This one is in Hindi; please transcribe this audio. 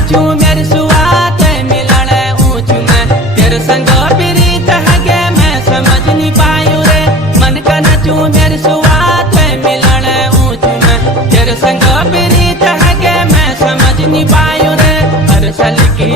नचू मेरी सुआत मिलण ऊंच में तेरे संग प्रीत है के मैं समझ नहीं पायू रे। मन का नचू मेरी सुआत मिलण ऊंच में तेरे संग प्रीत है के मैं समझ नहीं पायू रे। हर साल की